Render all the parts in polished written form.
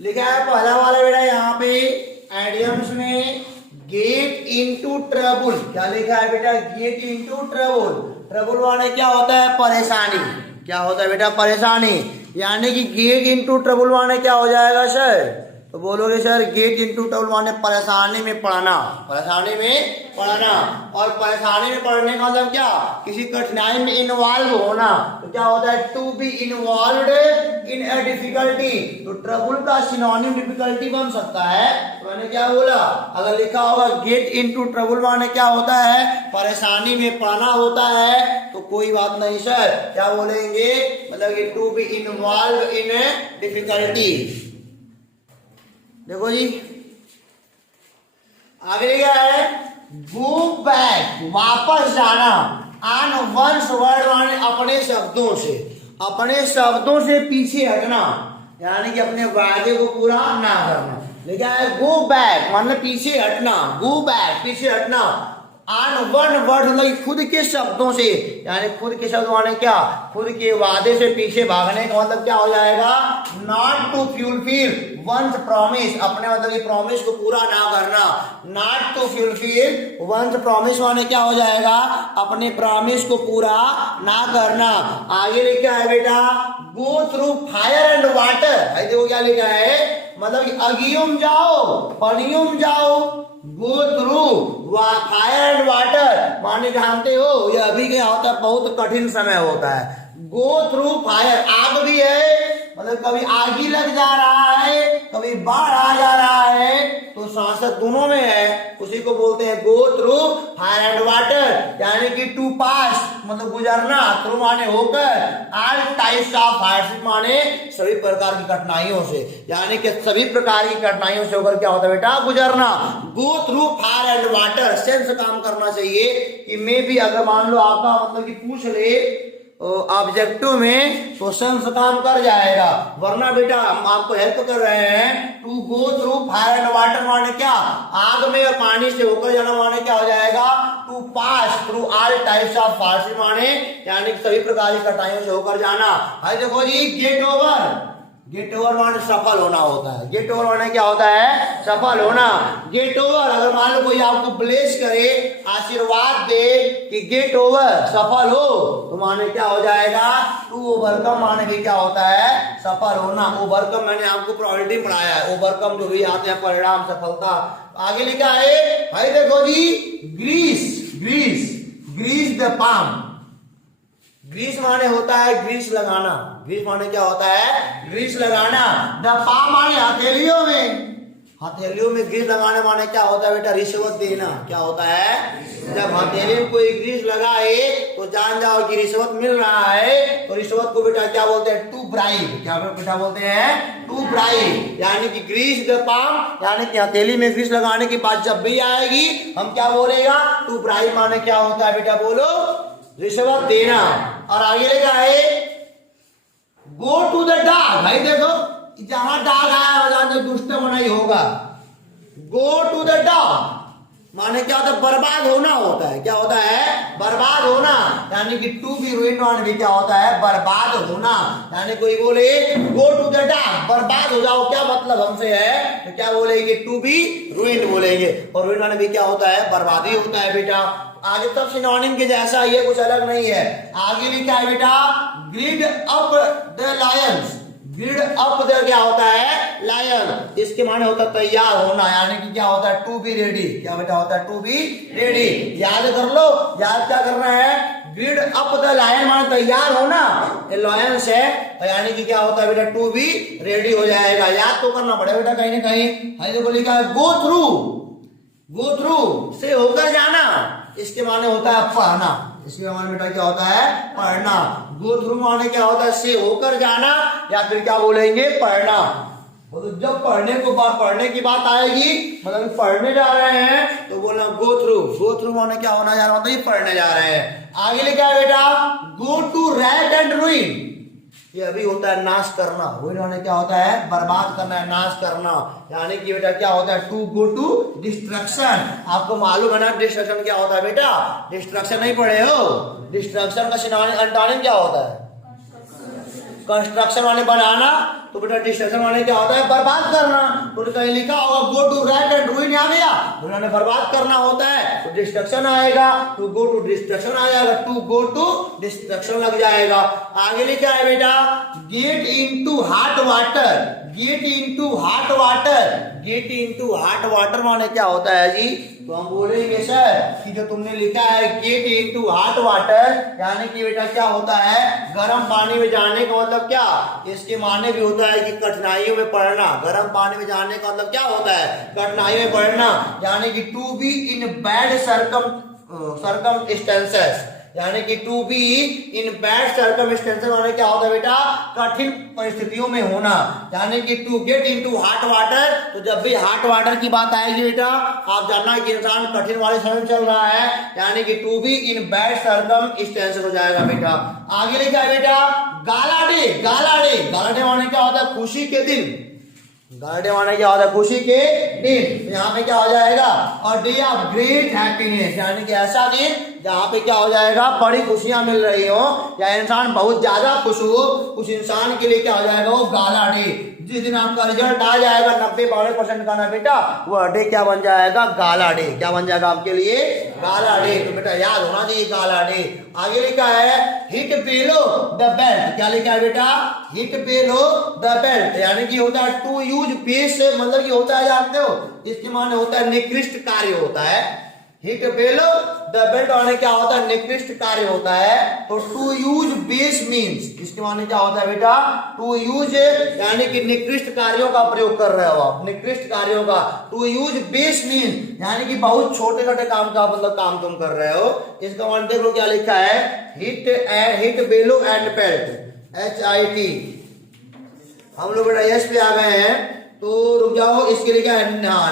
लिखा है पहला वाला बेटा यहाँ पे एडियम्स में गेट इनटू ट्रबल। क्या लिखा है बेटा? Get into trouble. ट्रबल माने क्या होता है? परेशानी। क्या होता है बेटा? परेशानी। यानी कि गेट इनटू ट्रबल माने क्या हो जाएगा सर? तो बोलोगे सर गेट इनटू ट्रबल माने परेशानी में पड़ना। परेशानी में पड़ना। और परेशानी में पड़ने का मतलब क्या? किसी कठिनाई में इन्वॉल्व होना। तो क्या होता है? To be involved in a difficulty. तो ट्रबल का सिनोनिम डिफिकल्टी बन सकता है। तो मैंने क्या बोला? अगर लिखा होगा गेट इनटू ट्रबल माने क्या होता है? परेशानी में पड़ना होता है। तो कोई बात नहीं सर, क्या बोलेंगे? मतलब कि to be involve in a difficulty. देखो जी आगे क्या है? गो बैक, वापस जाना। ऑन वंस वर्ड माने अपने शब्दों से। अपने शब्दों से पीछे हटना, यानी कि अपने वादे को पूरा ना करना। लिखा है गो बैक मतलब पीछे हटना। गो बैक पीछे हटना। ऑन वन वर्ड मतलब खुद के शब्दों से, यानी खुद के शब्द माने क्या? खुद के वादे से पीछे भागने का मतलब क्या हो जाएगा? Not to fulfil one's promise, अपने मतलब ये प्रॉमिस को पूरा ना करना। Not to fulfil one's promise माने क्या हो जाएगा? अपने प्रॉमिस को पूरा ना करना। आगे लिखा है बेटा गो थ्रू फायर एंड वाटर। देखो क्या लिखा है? मतलब कि अगियुम जाओ पनियुम जाओ। गो थ्रू फायर एंड वाटर माने जानते हो ये अभी क्या होता है? बहुत कठिन समय होता है। गो थ्रू फायर, आग भी है मतलब कभी आग ही लग जा रहा है, कभी बाढ़ आ जा रहा है, तो सांसद दोनों में है। उसी को बोलते हैं गो थ्रू फायर एंड वाटर, यानी कि टू पास मतलब गुजरना, थ्रू माने होकर, ऑल टाइप्स ऑफ हार्डशिप माने सभी प्रकार की कठिनाइयों से, यानी कि सभी प्रकार की कठिनाइयों से होकर क्या होता है बेटा? गुजरना। गो through fire and water sense काम करना चाहिए कि मे भी अगर मान लो आपका मतलब कि पूछ ले ऑब्जेक्टिव में तो सेंस काम कर जाएगा, वरना बेटा हम आपको हेल्प कर रहे हैं। To go through fire and water माने क्या? आग में और पानी से होकर जाना माने क्या हो जाएगा? To pass through all types of hardship माने यानी सभी प्रकार की कठिनाइयों से होकर जाना। भाई देखो जी गेट ओवर, गेट ओवर माने सफल होना होता है। गेट ओवर माने क्या होता है? सफल होना। गेट ओवर अगर मान लो कोई आपको ब्लेस करे, आशीर्वाद दे कि गेट ओवर सफल हो, तो माने क्या हो जाएगा? टू ओवरकम माने भी क्या होता है? सफल होना। ओवरकम मैंने आपको प्रोबेबिलिटी पढ़ाया है। ओवरकम जो भी आते हैं परिणाम सफलता। आगे लिखा है भाई देखो जी grease, grease grease the palm. Grease माने होता है ग्रीस लगाना। ग्रीस माने क्या होता है? ग्रीस लगाना। द पाम माने हथेलियों में। हथेलियों में ग्रीस लगाने माने क्या होता है बेटा? रिश्वत देना। क्या होता है? जब हथेली में कोई ग्रीस लगाए तो जान जाओ कि रिश्वत मिल रहा है। तो रिश्वत को बेटा क्या बोलते हैं? To bribe. क्या बेटा बोलते हैं? To bribe. यानी कि ग्रीस द पाम यानी कि हथेली में ग्रीस लगाने की बात जब भी आएगी हम क्या बोलेगा? टू ब्राइब माने क्या होता है बेटा? बोलो रिश्वत देना। और आगे लिखा है गो टू द डॉग। भाई देखो जहां डॉग आया वहां दुष्ट मना ही होगा। गो टू द डॉग माने क्या होता है? बर्बाद होना होता है। क्या होता है? बर्बाद होना। यानी कि टू बी रुइंड माने भी क्या होता है? बर्बाद होना। यानी कोई बोले गो टू द डॉग, बर्बाद हो जाओ, क्या मतलब हमसे है? तो क्या बोलेंगे? टू बी रुइंड बोलेंगे। और रुइंड माने भी क्या होता है? बर्बादी होता है बेटा। आगे तब सिनोनिम के जैसा ये कुछ अलग नहीं है। आगे लिखा है बेटा grid up the Lions. Grid up the क्या होता है? लायन। इसके माने होता है तैयार होना, यानी कि क्या होता है? To be ready. क्या बेटा होता है? To be ready. याद कर लो, याद क्या करना है? ग्रिड अप द लायन माने तैयार होना, लायंस है, यानी कि क्या होता है बेटा? टू बी रेडी हो जाएगा। याद तो करना पड़ेगा बेटा कहीं ना कहीं। हाई देखो लिखा है गो थ्रू, गो थ्रू से होकर जाना, इसके माने होता है पढ़ना। इसके माने बेटा क्या होता है? पढ़ना। गो थ्रू माने क्या होता है? से होकर जाना, या फिर क्या बोलेंगे? पढ़ना। तो जब पढ़ने की बात आएगी मतलब पढ़ने जा रहे हैं तो बोलना गो थ्रू। गो थ्रू माने क्या होना जा रहा है? मतलब पढ़ने जा रहे हैं। आगे लिखा है बेटा go to rack and ruin. ये अभी होता है नाश करना। रुइन माने क्या होता है? बर्बाद करना है, नाश करना। यानी कि बेटा क्या होता है? To go to destruction. आपको मालूम है ना डिस्ट्रक्शन क्या होता है बेटा? डिस्ट्रक्शन नहीं पढ़े हो? डिस्ट्रक्शन का सिनोनिम एंटोनिम क्या होता है? कंस्ट्रक्शन माने बनाना, तो बेटा डिस्ट्रक्शन माने क्या होता है, बर्बाद करना। तो कहीं लिखा होगा go to right and ruin आ गया, उन्होंने बर्बाद करना होता है तो डिस्ट्रक्शन आएगा, टू गो टू डिस्ट्रक्शन आ जाएगा, टू गो टू डिस्ट्रक्शन लग जाएगा। आगे लिखा है बेटा gate into hot water, gate into hot water, gate into hot water माने क्या होता है जी, तो हम बोलेंगे सर कि जो तुमने लिखा है गेट इनटू हॉट वाटर, यानी कि बेटा क्या होता है, गर्म पानी में जाने का मतलब क्या, इसके माने भी होता है कि कठिनाइयों में पड़ना। गर्म पानी में जाने का मतलब क्या होता है, कठिनाइयों में पड़ना, यानी कि to be in bad circumstances, यानी कि to be in bad circumstances माने क्या होता है बेटा, कठिन परिस्थितियों में होना। यानी कि to get into hot water, तो जब भी हॉट वाटर की बात आएगी बेटा आप जानना कि इंसान कठिन वाले समय में चल रहा है, यानी कि to be in bad circumstances हो जाएगा बेटा। आगे लिखा है बेटा gala day, gala day, gala day माने क्या होता है, खुशी के दिन, गाला माने क्या होता है, खुशी के दिन। यहाँ पे क्या हो जाएगा, और डे ऑफ ग्रेट हैप्पीनेस, यानी कि ऐसा दिन जहाँ पे क्या हो जाएगा, बड़ी खुशियां मिल रही हो या इंसान बहुत ज्यादा खुश हो, उस इंसान के लिए क्या हो जाएगा, वो गाला डे। जिस दिन आपका रिजल्ट आ जाएगा 90-92% का ना बेटा, वो डे क्या बन जाएगा, गाला डे। क्या बन जाएगा आपके लिए, गाला डे। तो बेटा याद होना चाहिए गाला डे। आगे लिखा है हिट बेलो द बेल्ट, क्या लिखा है बेटा, हिट बेलो द बेल्ट, यानी कि होता है टू यूज बेस, मतलब कि होता है जानते हो, इसके माने होता है निकृष्ट कार्य होता है। हिट बेलो द बेल्ट माने क्या होता है, निकृष्ट कार्य होता है। तो टू यूज बेस मीन्स, इसके माने क्या होता है बेटा, टू यूज यानी कि निकृष्ट कार्यों का प्रयोग कर रहे हो आप, निकृष्ट कार्यों का। टू यूज बेस मीन्स यानी कि बहुत छोटे छोटे काम का मतलब काम तुम कर रहे हो। इसका मान देख लो क्या लिखा है, hit below and belt, HIT। हम लोग बेटा यस पे आ गए हैं, तो रुक जाओ, इसके लिए क्या है,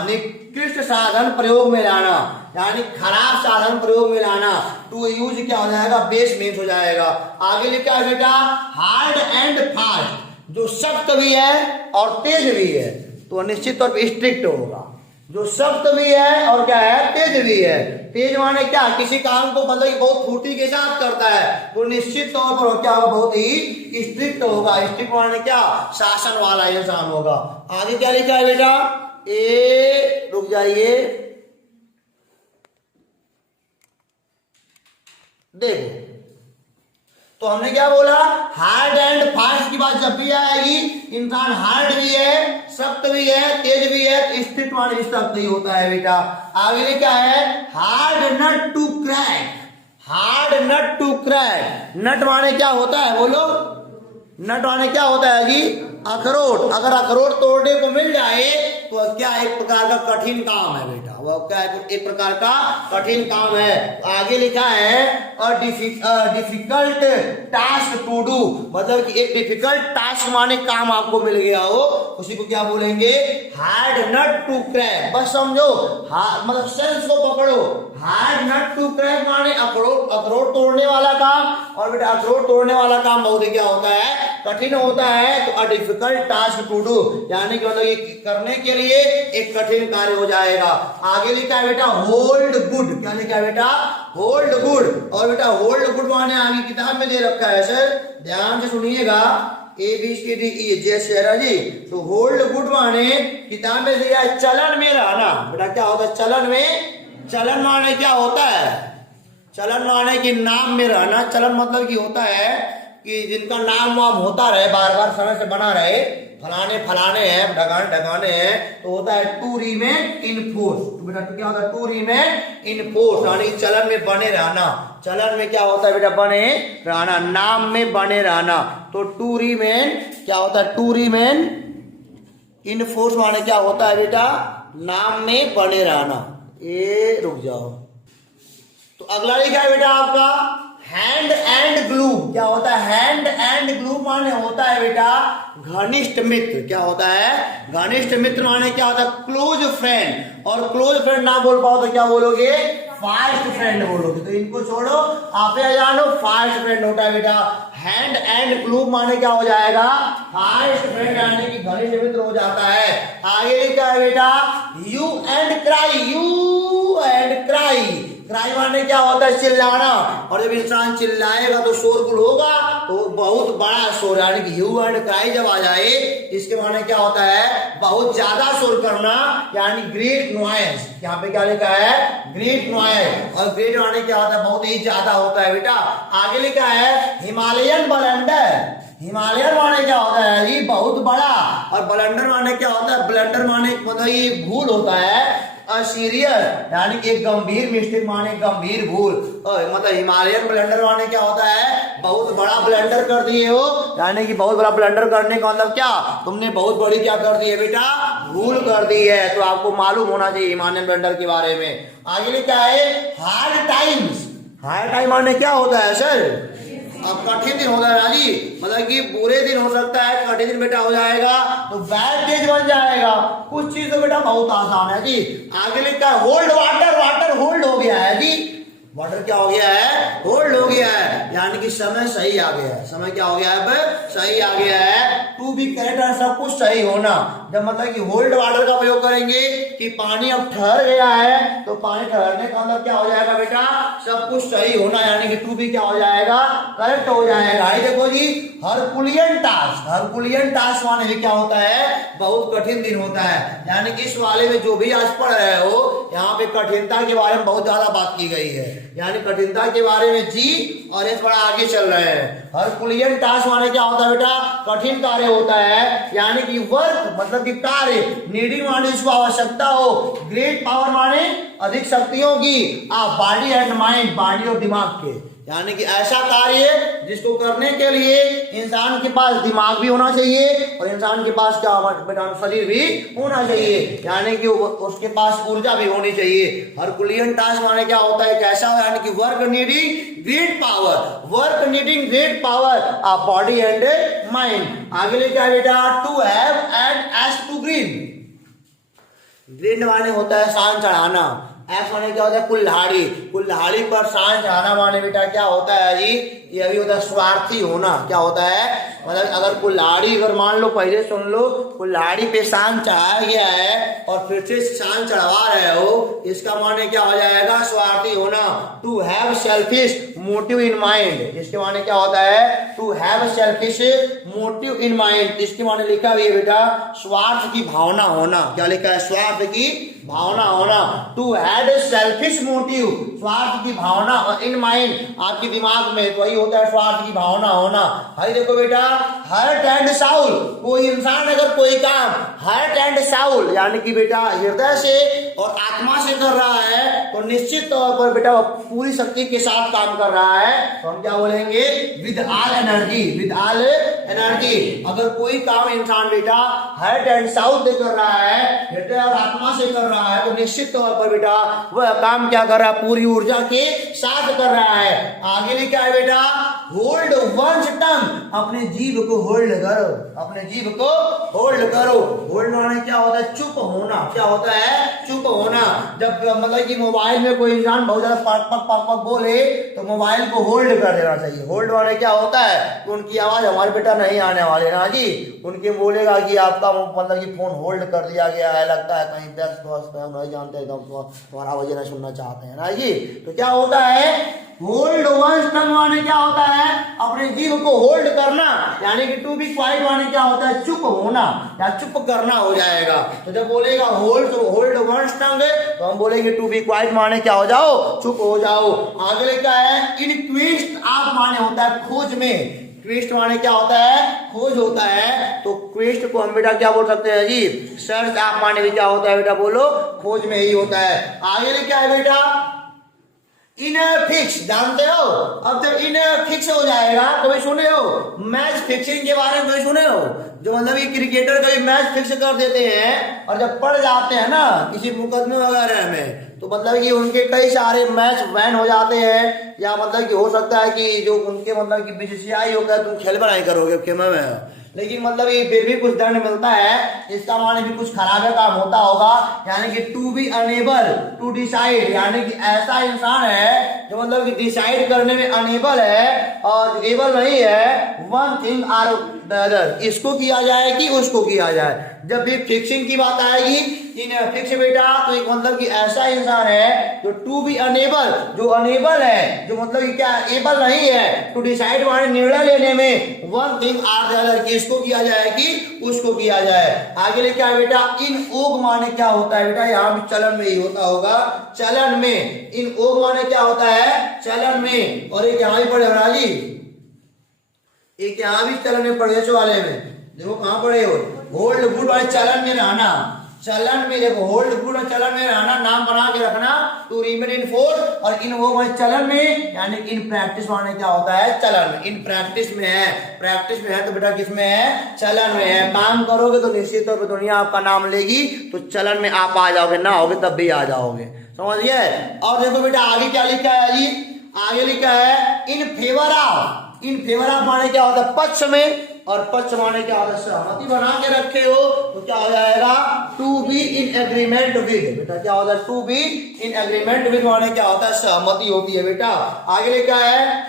निकृष्ट साधन प्रयोग में लाना, यानी खराब साधन प्रयोग में लाना। टू यूज क्या हो जाएगा, बेस मीन्स हो जाएगा। आगे लिखा है बेटा हार्ड एंड फास्ट, जो सख्त भी है और तेज भी है, तो निश्चित तौर पर स्ट्रिक्ट होगा। जो सख्त भी है और क्या है, तेज भी है। तेज माने क्या, किसी काम को मतलब कि बहुत फुर्ती के साथ करता है, तो निश्चित तौर पर क्या होगा, बहुत ही स्ट्रिक्ट होगा। स्ट्रिक्ट माने क्या, शासन वाला इंसान होगा। आगे क्या लिखा है बेटा, ए रुक जाइए, देखो तो हमने क्या बोला, हार्ड एंड फास्ट की बात जब भी आएगी, इंसान हार्ड भी है, सख्त भी है, तेज भी है, स्ट्रिक्ट माने सख्त ही होता है बेटा। आगे क्या है, hard nut to crack, hard nut to crack, nut माने क्या होता है बोलो, नट माने क्या होता है जी, अखरोट। अगर अखरोट तोड़ने को मिल जाए तो क्या एक प्रकार का कठिन काम है बेटा, वो क्या है, एक प्रकार का कठिन काम है। आगे लिखा है डिफिकल्ट टास्क टू डू, मतलब कि एक डिफिकल्ट टास्क माने काम आपको मिल गया हो, उसी को क्या बोलेंगे, हार्ड नट टू क्रैक। बस समझो, मतलब सेंस को पकड़ो, हार्ड नट टू क्रैक माने अखरोट, अखरोट तोड़ने वाला काम, और बेटा अखरोट तोड़ने वाला काम बहुत ही क्या होता है, कठिन होता है। तो डिफिकल्ट टास्क टू डू, यानी कि मतलब ये करने के लिए एक कठिन कार्य हो जाएगा। आगे लिखा है बेटा होल्ड गुड, क्या लिखा है बेटा, होल्ड गुड। और बेटा होल्ड गुड माने आगे किताब में दे रखा है सर, ध्यान से सुनिएगा, ABCDE जय जी। तो होल्ड गुड माने किताब में दिया है चलन में रहना। बेटा क्या होता है चलन में, चलन माने क्या होता है, चलन माने कि नाम में रहना। चलन मतलब कि होता है कि जिनका नाम वाम होता रहे, बार बार समय से बना रहे, फलाने फलाने हैं, ढगाने ढगाने हैं, तो होता है टू रिमेन इन फोर्स। तो बेटा क्या होता है, टू रिमेन इन फोर्स, यानी चलन में बने रहना। चलन में क्या होता है बेटा, बने रहना, नाम में बने रहना। तो टू रिमेन क्या होता है, टू रिमेन इन फोर्स माने क्या होता है बेटा, नाम में बने रहना। ये रुक जाओ, तो अगला लिखा है बेटा आपका हैंड एंड ग्लू। क्या होता है, हैंड एंड ग्लू माने होता है बेटा घनिष्ठ मित्र। क्या होता है, घनिष्ठ मित्र माने क्या होता है, क्लोज फ्रेंड। और क्लोज फ्रेंड ना बोल पाओ तो क्या बोलोगे, फास्ट फ्रेंड बोलोगे। तो इनको छोड़ो, आप जानो फास्ट फ्रेंड होता है बेटा। हैंड एंड ग्लू माने क्या हो जाएगा, फास्ट फ्रेंड, यानी कि घनिष्ठ मित्र हो जाता है। आगे लिखा है बेटा you and cry, you and cry. Cry माने क्या होता है, चिल्लाना। और जब इंसान चिल्लाएगा तो शोरगुल होगा, तो बहुत बड़ा शोर, यानी कि ह्यू एंड क्राई जब आ जाए इसके माने क्या होता है, बहुत ज्यादा शोर करना, यानी ग्रेट नॉइज। यहाँ पे क्या लिखा है, ग्रेट नॉइज। और ग्रेट माने क्या होता है, बहुत ही ज्यादा होता है बेटा। आगे लिखा है हिमालयन ब्लंडर। हिमालयन माने क्या होता है जी, बहुत बड़ा। और ब्लंडर माने क्या होता है, ब्लंडर माने मतलब ये भूल होता है, सीरियस, यानी कि एक गंभीर मिस्टेक माने गंभीर भूल। मतलब हिमालयन ब्लंडर माने क्या होता है, बहुत बड़ा ब्लंडर कर दिए हो, यानी कि बहुत बड़ा ब्लंडर करने का मतलब क्या, तुमने बहुत बड़ी क्या कर दी है बेटा, भूल कर दी है। तो आपको मालूम होना चाहिए हिमालयन ब्लंडर के बारे में। आगे लिखा है हार्ड टाइम्स। हार्ड टाइम माने क्या होता है सर, अब कठिन दिन होता है राजी, मतलब कि बुरे दिन हो सकता है, कठिन दिन बेटा हो जाएगा तो बैड डेज बन जाएगा। कुछ चीज तो बेटा बहुत आसान है जी। आगे लिखा है होल्ड वाटर। वाटर होल्ड हो गया है जी, वाटर क्या हो गया है, होल्ड हो गया है, यानी कि समय सही आ गया है। समय क्या हो गया है, अब सही आ गया है। टू बी करेक्ट है, सब कुछ सही होना। जब मतलब कि होल्ड वाटर का प्रयोग करेंगे कि पानी अब ठहर गया है, तो पानी ठहरने का मतलब क्या हो जाएगा बेटा, सब कुछ सही होना, यानी कि टू बी क्या हो जाएगा, करेक्ट हो जाएगा। ये देखो जी हरकुलियन टास्क। हरकुलियन टास्क माने भी क्या होता है, बहुत कठिन दिन होता है। यानी कि इस वाले में जो भी आज पढ़ रहे हो, यहाँ पे कठिनता के बारे में बहुत ज्यादा बात की गई है, यानी कठिनता के बारे में जी और इस बड़ा आगे चल रहे हैं। हरकुलियन टास्क माने क्या होता है बेटा, कठिन कार्य होता है, यानी कि वर्क मतलब कि कार्य, नीडिंग माने इसको आवश्यकता हो, ग्रेट पावर माने अधिक शक्तियों की, बॉडी एंड माइंड, बॉडी और दिमाग के, यानी कि ऐसा कार्य जिसको करने के लिए इंसान के पास दिमाग भी होना चाहिए और इंसान के पास क्या बेटा, शरीर भी होना चाहिए, यानी कि उसके पास ऊर्जा भी होनी चाहिए। हरकुलियन टास्क माने क्या होता है, कैसा, यानी कि work needing great power, work needing great power of body and mind. आगे लिखा है बेटा to have an axe to grind. Grind माने होता है शान चढ़ाना, एस माने क्या होता है, कुल्हाड़ी। कुल्हाड़ी पर शान चढ़ाना माने बेटा क्या होता है जी, ये भी होता है स्वार्थी होना। क्या होता है, मतलब अगर कुल्हाड़ी, अगर मान लो पहले सुन लो, कुल्हाड़ी पे शान चढ़ाया गया है और फिर से शान चढ़वा रहे हो, इसका माने क्या हो जाएगा, स्वार्थी होना। To have selfish motive in mind, इसके माने क्या होता है, to have selfish motive in mind, इसके माने लिखा हुआ है बेटा स्वार्थ की भावना होना। क्या लिखा है, स्वार्थ की भावना होना। टू हैड सेल्फिश मोटिव, स्वार्थ की भावना इन माइंड, आपके दिमाग में, तो वही होता है स्वार्थ की भावना होना। भाई देखो बेटा हार्ट एंड साउल, कोई इंसान अगर कोई काम हार्ट एंड साउल यानी कि बेटा हृदय से और आत्मा से कर रहा है, तो निश्चित तौर पर बेटा पूरी शक्ति के साथ काम कर रहा है, तो हम क्या बोलेंगे, with all energy, with all energy. अगर कोई काम इंसान बेटा हार्ट एंड साउल से कर रहा है, हृदय और आत्मा से कर रहा है, तो निश्चित तौर पर बेटा वह काम क्या कर रहा है, पूरी ऊर्जा के साथ कर रहा है। आगे लिखा है बेटा होल्ड वंस टंग, अपने जीभ को होल्ड करो, अपने जीभ को होल्ड करो। होल्ड माने क्या होता है, चुप होना। क्या होता है, चुप होना। जब मतलब कि मोबाइल में कोई इंसान बहुत ज्यादा पक पक पक पक बोले तो मोबाइल को होल्ड कर देना चाहिए। होल्ड माने क्या होता है कि उनकी आवाज हमारे बेटा नहीं आने वाले ना जी, उनके बोलेगा कि आपका मतलब कि फोन होल्ड कर दिया गया है, लगता है कहीं व्यस्त हम नहीं जानते, तुम्हारा आवाज नहीं सुनना चाहते हैं ना जी। तो क्या होता है, होल्ड वंस टंग माने क्या होता है, अपने जीभ को होल्ड करना, यानी कि टू बी क्वाइट माने क्या होता है, चुप होना या चुप करना हो जाएगा। तो जब बोलेगा होल्ड वंस टंग, तो हम बोलेंगे टू बी क्वाइट माने क्या हो जाओ, चुप हो जाओ। आगे लिखा है इन क्विस्ट ऑफ माने होता है खोज में, क्विस्ट माने क्या होता है, खोज होता है। तो क्विस्ट को हम बेटा क्या बोल सकते हैं जी, सर्च ऑफ माने भी क्या होता है बेटा, बोलो खोज में ही होता है। आगे लिखा है बेटा इनर फिक्स, जानते हो, अब जब इनर फिक्स हो जाएगा तो भाई सुने हो मैच फिक्सिंग के बारे में, सुने हो, जो मतलब कि क्रिकेटर कभी मैच फिक्स कर देते हैं और जब पड़ जाते हैं ना किसी मुकदमे वगैरह में, तो मतलब कि उनके कई सारे मैच बैन हो जाते हैं, या मतलब कि हो सकता है कि जो उनके मतलब कि बीसीसीआई होगा, तुम खेल बनाई करोगे खेमे में, लेकिन मतलब ये फिर भी कुछ दंड मिलता है, इसका माने भी कुछ खराब काम होता होगा, यानी कि to be unable to decide, यानी कि ऐसा इंसान है जो मतलब कि डिसाइड करने में अनेबल है और एबल नहीं है, वन थिंग और द अदर, इसको किया जाए कि उसको किया जाए। जब भी फिक्सिंग की बात आएगी इन फिक्स बेटा, तो एक मतलब कि ऐसा इंसान है जो टू बी अनेबल, जो अनेबल है, जो मतलब कि क्या एबल नहीं है टू डिसाइड माने निर्णय लेने में, one thing or the other, कि इसको किया जाए कि उसको किया जाए। आगे लिखा है बेटा इन ओग माने क्या होता है बेटा, यहाँ भी चलन में ही होता होगा, चलन में। इन ओग माने क्या होता है, चलन में। और एक यहाँ भी पढ़े हो जी, एक यहाँ भी चलन में पढ़े वाले में, देखो कहाँ पढ़े हो, होल्ड गुड वाले चलन में रहना, चलन में देखो होल्ड गुड और चलन में रहना, नाम बना के रखना, टू रिमेन इन फोर। और इन वो चलन में, यानी इन प्रैक्टिस माने क्या होता है, चलन में। इन प्रैक्टिस में है, प्रैक्टिस में है तो बेटा किस में है, चलन में है। काम करोगे तो निश्चित तौर पर दुनिया आपका नाम लेगी, तो चलन में आप आ जाओगे, ना होगे तब भी आ जाओगे, समझ गए। और देखो बेटा आगे क्या लिखा है जी, आगे लिखा है in favour of. In favour of माने क्या होता है, पक्ष में, और पक्ष माने क्या होता है, सहमति बना के रखे हो तो क्या हो जाएगा, to be in agreement with. बेटा क्या होता है, to be in agreement with माने क्या होता है, सहमति होती है बेटा। आगे लिखा है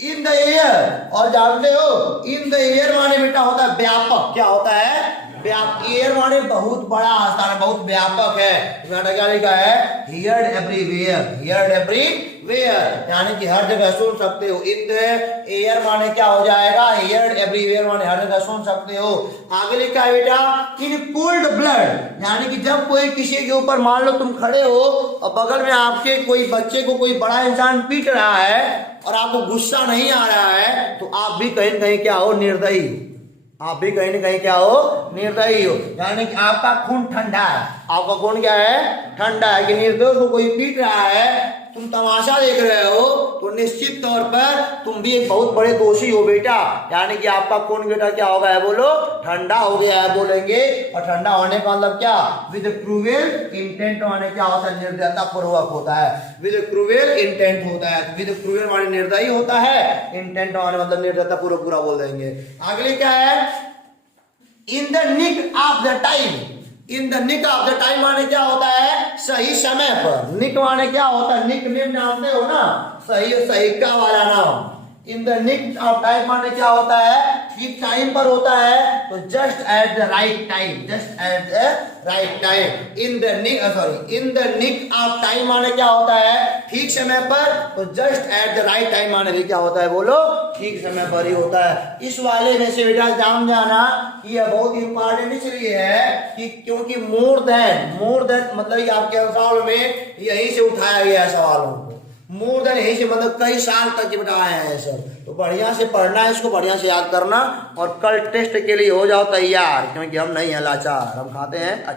इन द एयर, और जानते हो इन द एयर माने बेटा होता है व्यापक, क्या होता है, एयर माने बहुत बड़ा स्थान, बहुत व्यापक है। बेटा क्या लिखा है, हियर्ड एवरीवेयर, हियर्ड एवरीवेयर, यानी कि हर जगह सुन सकते हो। इन द एयर माने क्या हो जाएगा, हियर्ड एवरीवेयर माने हर जगह सुन सकते हो। आगे लिखा है बेटा इन कोल्ड ब्लड, यानी कि जब कोई किसी के ऊपर, मान लो तुम खड़े हो और बगल में आपके कोई बच्चे को कोई बड़ा इंसान पीट रहा है और आपको गुस्सा नहीं आ रहा है, तो आप भी कहीं न कहीं क्या हो, निर्दयी, आप भी कहीं न कहीं क्या हो, निर्दयी हो। यानी कि आपका खून ठंडा है, आपका खून क्या है, ठंडा है। कि निर्दोष को कोई पीट रहा है, तुम तमाशा देख रहे हो, तो निश्चित तौर पर तुम भी एक बहुत बड़े दोषी हो बेटा। यानी कि आपका खून बेटा क्या हो गया है, बोलो ठंडा हो गया है बोलेंगे। और ठंडा होने का मतलब क्या, विद क्रूएल इंटेंट माने क्या होता है, निर्दयता पूर्वक होता है। विद क्रूएल इंटेंट होता है, विद क्रूएल माने निर्दयी होता है, इंटेंट माने मतलब निर्दयता पूर्वक पूरा बोल देंगे। अगले क्या है in the nick of the time. In the nick of the time माने क्या होता है, सही समय पर। निक माने क्या होता है, निक नेम जानते हो ना, सही सही का वाला नाम। In the nick of time माने क्या होता है, ठीक टाइम पर होता है, तो just at the right time, just at the right time. In the nick sorry in the nick of time माने क्या होता है, ठीक समय पर, तो just at the right time माने भी क्या होता है, बोलो ठीक समय पर ही होता है। इस वाले में से बेटा जान जाना, यह बहुत इंपॉर्टेंट इसलिए है कि क्योंकि मोर देन मतलब आपके सवाल में यही से उठाया गया है सवालों को, मोर देन यही से मतलब कई साल तक ये बेटा आया है सब। तो बढ़िया से पढ़ना है, इसको बढ़िया से याद करना, और कल टेस्ट के लिए हो जाओ तैयार, क्योंकि हम नहीं है लाचार, हम खाते हैं अच्छा।